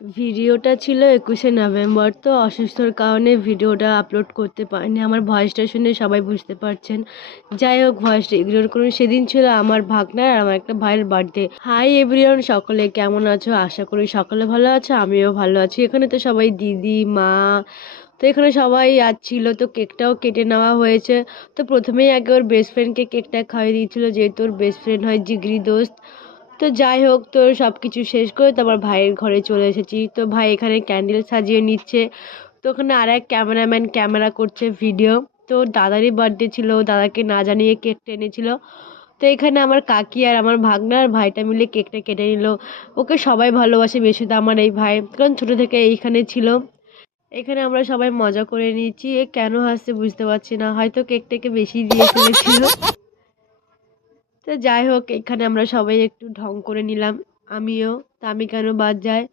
ভিডিওটা ছিল 21শে নভেম্বর। তো অসুস্থর কারণে ভিডিওটা আপলোড করতে পারিনি। আমার ভয়েসটা শুনে সবাই বুঝতে পারছেন। যাই হোক, ভয়েসটা ইগনোর করুন। সেদিন ছিল আমার ভাগনার আর আমার একটা ভাইয়ের বার্থডে। হাই এভরিওয়ান, সকলে কেমন আছো? আশা করি সকলে ভালো আছো, আমিও ভালো আছি। এখানে তো সবাই দিদি, মা, তো এখানে সবাই ছিল। তো কেকটাও কেটে নেওয়া হয়েছে। তো প্রথমেই আগে ওর বেস্ট ফ্রেন্ডকে কেকটা খাইয়ে দিয়েছিল, যেহেতু ওর বেস্ট ফ্রেন্ড হয় জিগরি দোস্ত। তো যাই হোক, তো সব কিছু শেষ করে তো আমার ভাইয়ের ঘরে চলে এসেছি। তো ভাই এখানে ক্যান্ডেল সাজিয়ে নিচ্ছে। তো ওখানে আর এক ক্যামেরাম্যান ক্যামেরা করছে ভিডিও। তো ওর দাদারই বার্থডে ছিল, ও দাদাকে না জানিয়ে কেকটা এনেছিল। তো এখানে আমার কাকি আর আমার ভাগনা আর ভাইটা মিলে কেকটা কেটে নিল। ওকে সবাই ভালোবাসে, বেশি তো আমার এই ভাই, কারণ ছোটো থেকে এইখানে ছিল। এখানে আমরা সবাই মজা করে নিয়েছি। এ কেন হাসছে বুঝতে পারছি না, হয়তো কেকটাকে বেশি দিয়ে ফেলেছিল। তো যাই হোক, এখানে আমরা সবাই একটু ঢং করে নিলাম। আমিও, তা আমি কেন বাদ যায়।